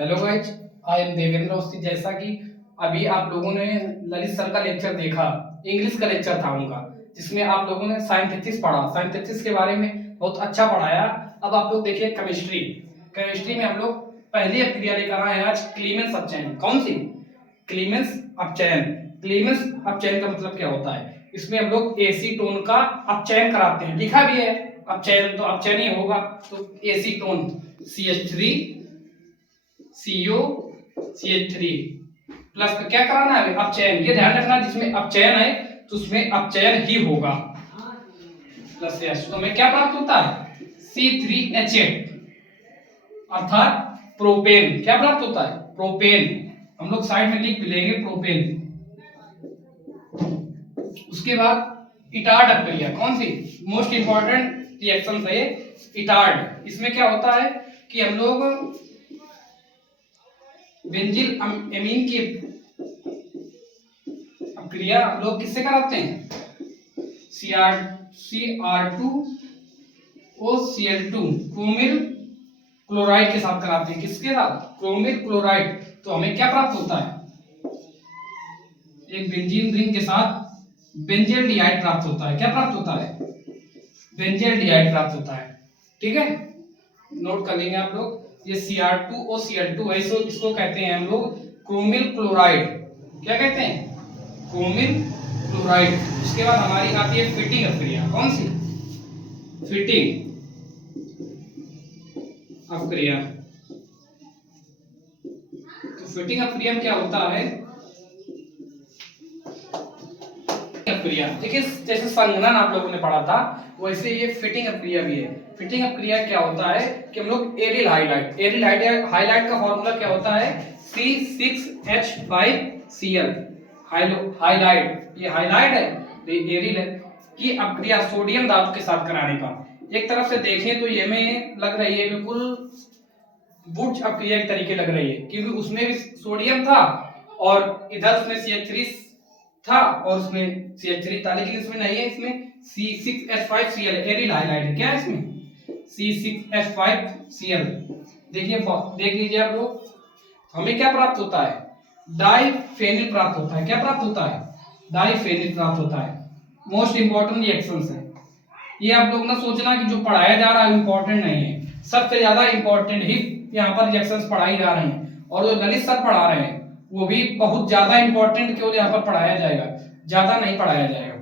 Hello guys, I am Devendra Awasthi. जैसा कि अभी आप लोगों ने ललित सर का लेक्चर देखा, इंग्लिश का लेक्चर था उनका, जिसमें आप लोगों ने सिंथेसिस पढ़ा। सिंथेसिस के बारे में बहुत अच्छा पढ़ाया। अब आप लोग देखिए केमिस्ट्री। केमिस्ट्री में हम लोग पहली अपक्रिया लेकर आए हैं आज, क्लीमेंस अपचयन। कौन सी? क्लीमेंस अपचयन। क्लीमेंस अपचयन का मतलब क्या होता है? इसमें हम लोग एसीटोन का अपचयन कराते हैं। लिखा भी है अपचयन, तो अपचयन ही होगा। तो acetone CH3 CO CH3 plus का क्या कराना है? अपचयन। ये ध्यान रखना, जिसमें अपचयन है तो उसमें अपचयन ही होगा। प्लस H तो हमें क्या प्राप्त होता है? C3H8 अर्थात प्रोपेन। क्या प्राप्त होता है? प्रोपेन। हम लोग साइड में लिख भी लेंगे प्रोपेन। उसके बाद इटार्ड अपक्रिया। कौन सी? मोस्ट इंपॉर्टेंट रिएक्शन है इटार्ड। इसमें क्या होता है कि हम लोग बेंजिल एमीन की अपक्रिया हम लोग किससे कराते हैं? CR2OCl2 क्रोमिल क्लोराइड के साथ कराते हैं। किसके साथ? Chromyl chloride. तो हमें क्या प्राप्त होता है? एक बेंजीन रिंग के साथ बेंजेल्डिहाइड प्राप्त होता है। क्या प्राप्त होता है? बेंजेल्डिहाइड प्राप्त होता है। ठीक है, नोट कर लेंगे आप लोग। ये Cr2OCl2 है, इसको कहते हैं हम लोग क्रोमिल क्लोराइड। क्या कहते हैं? Chromyl chloride. उसके बाद हमारी आती है फिटिंग अपक्रिया। कौन सी? फिटिंग अपक्रिया। तो फिटिंग अपक्रिया में क्या होता है? अपक्रिया देखिए, जैसे संघनन आप लोगों ने पढ़ा था, वैसे ये फिटिंग अपक्रिया भी है। फिटिंग अपक्रिया क्या होता है कि हम लोग एरिल हाइलाइट का फॉर्मूला क्या होता है? C6H5Cl। हाइलाइट, ये हाइलाइट है, ये एरिल है। कि अपक्रिया सोडियम धातु के साथ कराने का। एक तरफ से देखें तो ये में लग रही है बिल्कुल बुर्ज अपक्रिया के तरीके लग रही है, क्योंकि उसमें भी सोडियम था और इधर उसमें CH3 था और उसमें CH3 था, लेकिन इसमें नहीं है। इसमें C6H5Cl एरिल हाइलाइट है। क्या है इसमें? C6H5Cl। देखिए, देख लीजिए आप लोग, हमें क्या प्राप्त होता है? डाइफेनिल प्राप्त होता है। क्या प्राप्त होता है? डाइफेनिल प्राप्त होता है। मोस्ट इंपॉर्टेंट रिएक्शंस है ये। आप लोग ना सोचना कि जो पढ़ाया जा रहा है इंपॉर्टेंट नहीं है। सबसे ज्यादा इंपॉर्टेंट ही यहाँ पर रिएक्शंस पढ़ाई जा रही हैं, और जो ललित सर पढ़ा रहे हैं वो भी बहुत ज्यादा इंपॉर्टेंट केवल यहाँ पर पढ़ाया जाएगा, ज्यादा नहीं पढ़ाया जाएगा।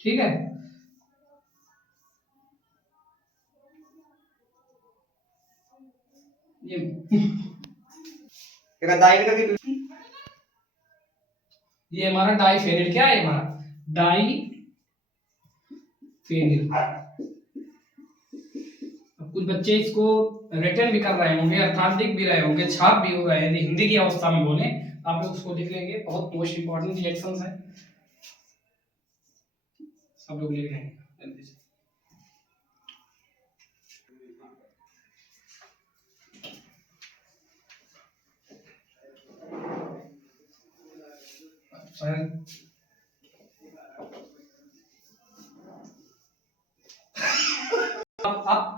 ठीक है, ये ये हमारा डाइफेनिल। क्या है हमारा? डाइफेनिल। अब कुछ बच्चे इसको रिटर्न भी कर रहे होंगे, अर्थात लिख भी रहे होंगे, छाप भी हो रहे हैं। हिंदी की अवस्था में बोले, आप लोग उसको लिख लेंगे। बहुत मोस्ट इंपॉर्टेंट रिएक्शंस है, सब लोग लिख लेंगे जल्दी से।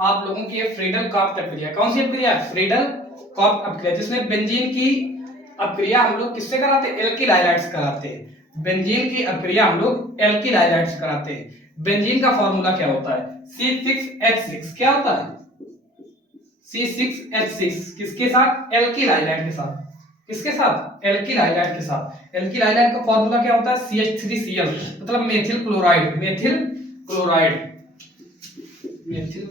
आप लोगों की फ्रीडल कॉप्ट अपक्रिया। कौन सी अपक्रिया? फ्रीडल कॉप्ट अपक्रिया, जिसमें बेंजीन की अपक्रिया हम लोग किससे कराते हैं? एल्किल हाइलाइड्स कराते हैं। बेंजीन की अपक्रिया हम लोग एल्किल हाइलाइड्स कराते हैं। बेंजीन का फॉर्मूला क्या होता है? C6H6। क्या होता है? C6H6 किसके साथ? एल्किल हाइलाइड के साथ। किसके साथ? एल्किल हाइलाइड के साथ। एल्किल हाइलाइड का फॉर्मूला क्या होता है? CH3Cl, मतलब methyl chloride. Methyl chloride, methyl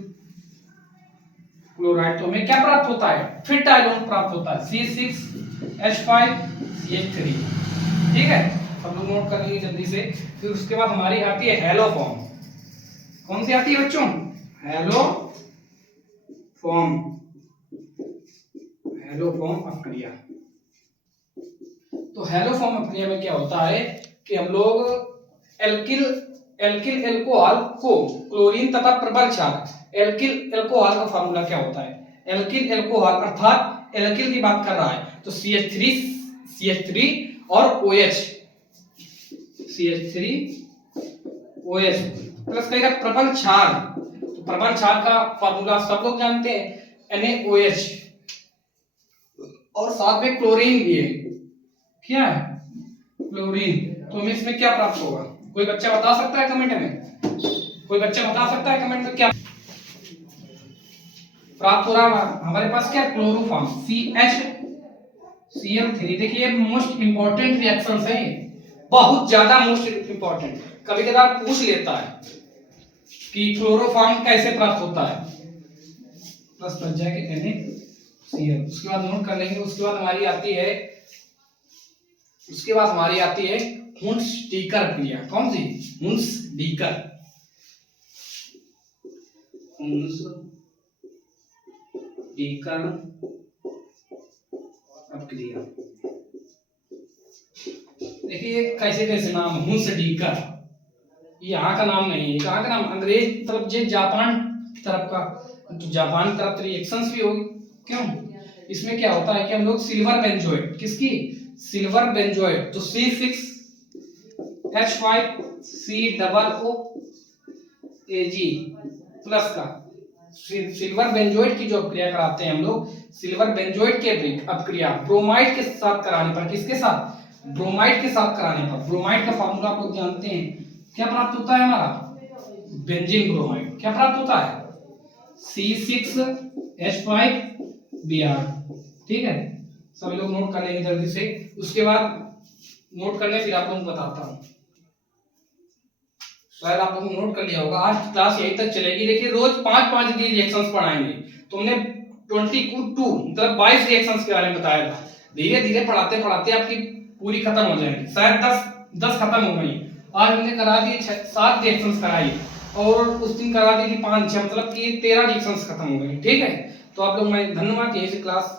chloride. तो हमें क्या प्राप्त होता है? फिट आयोन प्राप्त होता है, C6H5CH3। ठीक है, सब लोग नोट कर लीजिए जल्दी से। फिर उसके बाद हमारी आती है हेलो फॉर्म। कौन सी आती है बच्चों? Haloform. हेलो फॉर्म अपक्रिया। तो हेलो फॉर्म अपक्रिया में क्या होता है कि हम लोग एल्किल एल्किल एल्कोहल को क्लोरीन तथा प्रबल क्षार। एल्किल एल्कोहल का फार्मूला क्या होता है? एल्किल एल्कोहल अर्थात एल्किल की बात कर रहा है तो CH3 और OH, CH3 OH प्लस कहेगा प्रबल क्षार। तो प्रबल क्षार का फार्मूला सब लोग जानते हैं, NaOH, और साथ में क्लोरीन भी है। क्या है? क्लोरीन। तो हमें इसमें क्या प्राप्त होगा? कोई बच्चा बता सकता है कमेंट में? कोई बच्चा बता सकता है कमेंट में क्या प्राप्त हो रहा है? हमारे पास क्या क्लोरोफॉर्म CHCl3। देखिए मोस्ट इंपॉर्टेंट रिएक्शंस है, बहुत ज्यादा मोस्ट इंपॉर्टेंट। कभी कभार पूछ लेता है कि क्लोरोफॉर्म कैसे प्राप्त होता है, प्लस बच जाएगा NaCl। उसके बाद नोट कर लेंगे। उसके बाद हमारी आती है हुंस-डीकर क्रिया। कौन सी? हुंस-डीकर क्रिया। देखिए कैसे कैसे नाम, हुंस-डीकर, ये यहाँ का नाम नहीं है, कहाँ का नाम? अंग्रेज तरफ जे जापान तरफ का, तो जापान तरफ रिएक्शंस भी होगी। क्यों? इसमें क्या होता है कि हम लोग सिल्वर बेंजोएट, किसकी? सिल्वर बेंजोएट, तो C6H5COOAg प्लस का सिल्वर बेंजोएट की जो अपक्रिया कराते हैं हम लोग, सिल्वर बेंजोएट के अपक्रिया ब्रोमाइड के साथ कराने पर, किसके साथ? ब्रोमाइड के साथ कराने पर, ब्रोमाइड का फार्मूला आप लोग जानते हैं, क्या प्राप्त होता है हमारा? Benzene bromide. क्या प्राप्त होता है? C6H5Br। ठीक है, सभी लोग नोट कर लेंगे जल्दी से। उसके बाद नोट करने फिर आप लोगों को बताता हूँ। शायद आप लोगों ने नोट कर लिया होगा। आज क्लास यहीं तक चलेगी। देखिए रोज 5-5 की रिएक्शंस पढ़ाएंगे। तुमने 22 मतलब 22 रिएक्शंस के बारे में बताया था। धीरे धीरे पढ़ाते पढ़ाते आपकी पूरी खत्म हो जाएगी। शायद 10 खत्म हो गई। आज हमने करा दी 7 रिएक्शंस कराई, और उस दिन करा दी थी 5-6, मतलब कि 13 रिएक्शंस खत्म हो गई। ठीक है, तो आप लोग मैं धन्यवाद। यहीं से क्लास